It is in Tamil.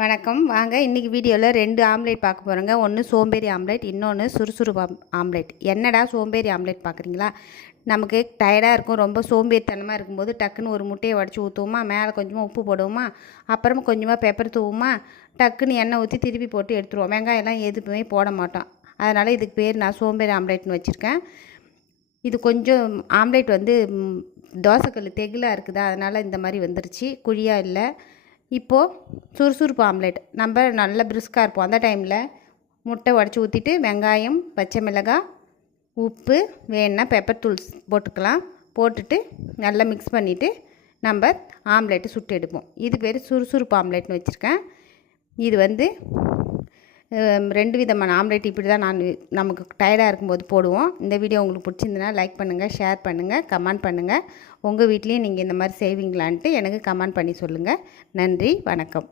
வணக்கம். வாங்க இன்றைக்கி வீடியோவில் 2 ஆம்லேட் பார்க்க போகிறோங்க. ஒன்று சோம்பேறி ஆம்லேட், இன்னொன்று சுறுசுறுப்பு ஆம்லேட். என்னடா சோம்பேறி ஆம்லேட் பார்க்குறீங்களா? நமக்கு டயர்டாக இருக்கும், ரொம்ப சோம்பேறித்தனமாக இருக்கும்போது டக்குன்னு ஒரு முட்டையை உடச்சி ஊற்றுவோமா, மேலே கொஞ்சமாக உப்பு போடுவோமா, அப்புறமா கொஞ்சமாக பெப்பர் தூவுமா, டக்குன்னு எண்ணெய் ஊற்றி திருப்பி போட்டு எடுத்துருவோம். வெங்காயம்லாம் எதுவுமே போட மாட்டோம். அதனால் இதுக்கு பேர் நான் சோம்பேறி ஆம்லேட்னு வச்சுருக்கேன். இது கொஞ்சம் ஆம்லேட் தோசைக்கல் தெகிலாக இருக்குதா, அதனால் இந்த மாதிரி வந்துருச்சு, குழியாக இல்லை. இப்போது சுறுசுறுப்பு ஆம்லேட் நம்ம நல்லா பிரிஸ்காக இருப்போம். அந்த டைமில் முட்டை உடச்சி ஊற்றிட்டு வெங்காயம், பச்சை மிளகாய், உப்பு, வேணுன்னா பெப்பர் தூள் போட்டுக்கலாம். போட்டுட்டு நல்லா மிக்ஸ் பண்ணிவிட்டு நம்ம ஆம்லேட்டு சுட்டு எடுப்போம். இது பேர் சுறுசுறுப்பு ஆம்லேட்னு வச்சுருக்கேன். இது 2 விதமான ஆம்லேட் இப்படி தான் நமக்கு டயர்டாக இருக்கும்போது போடுவோம். இந்த வீடியோ உங்களுக்கு பிடிச்சிருந்துன்னா லைக் பண்ணுங்கள், ஷேர் பண்ணுங்கள், கமெண்ட் பண்ணுங்கள். உங்கள் வீட்லேயும் நீங்கள் இந்த மாதிரி செய்வீங்களான்ட்டு எனக்கு கமெண்ட் பண்ணி சொல்லுங்கள். நன்றி, வணக்கம்.